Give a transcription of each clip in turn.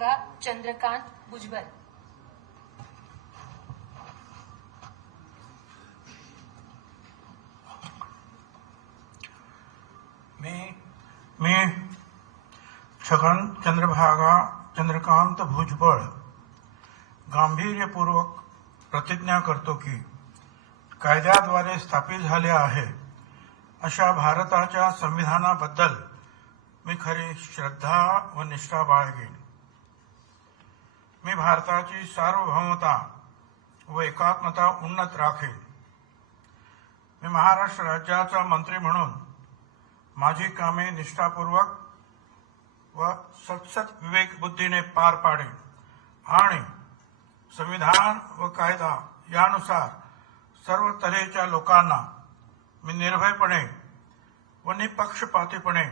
चंद्रभागा चंद्रकांत भुजबळ। मी छगन चंद्रभागा चंद्रकांत भुजबळ गांभीर्यपूर्वक प्रतिज्ञा करतो की कायद्याद्वारे स्थापित झाले आहे अशा भारताच्या संविधानाबद्दल मी खरी श्रद्धा व निष्ठा बाळगेन। मी भारताची सार्वभौमता व एकात्मता उन्नत राखेन। मी महाराष्ट्र राज्याचा मंत्री म्हणून माझी कामे निष्ठापूर्वक व सतसत विवेक बुद्धीने पार पाडेन आणि संविधान व कायदा यानुसार सर्व तऱ्हेच्या लोकांना मी निर्भयपणे व निपक्षपातीपणे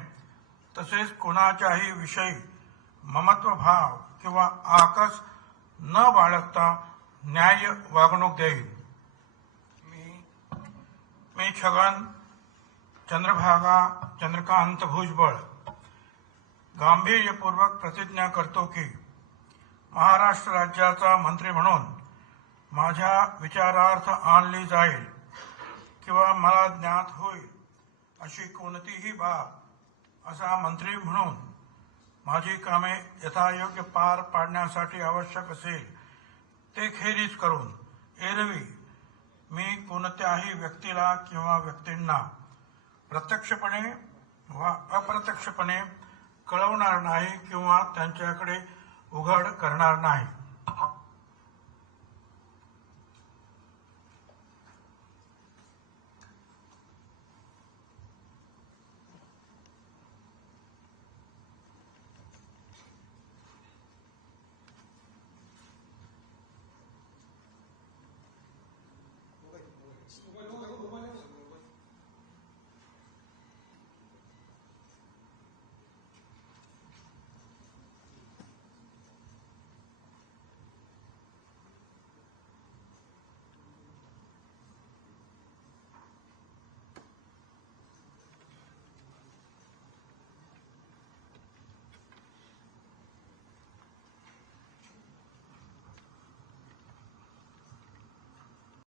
तसेच कोणाच्याही विषयी ममत्व भाव किंवा आकस न बाळगता न्याय्य वागणूक देईन। मी छगन चंद्रभागा चंद्रकांत भुजबळ गांभीर्यपूर्वक प्रतिज्ञा करतो की महाराष्ट्र राज्याचा मंत्री म्हणून माझ्या विचारार्थ आणली जाईल किंवा मला ज्ञात होईल अशी कोणतीही बाब असा मंत्री म्हणून माझी कामे यथायोग्य पार पाडण्यासाठी आवश्यक असेल ते खेरीज करून एरवी मी कोणत्याही व्यक्तीला किंवा व्यक्तींना प्रत्यक्षपणे वा अप्रत्यक्षपणे कळवणार नाही किंवा त्यांच्याकडे उघड करणार नाही।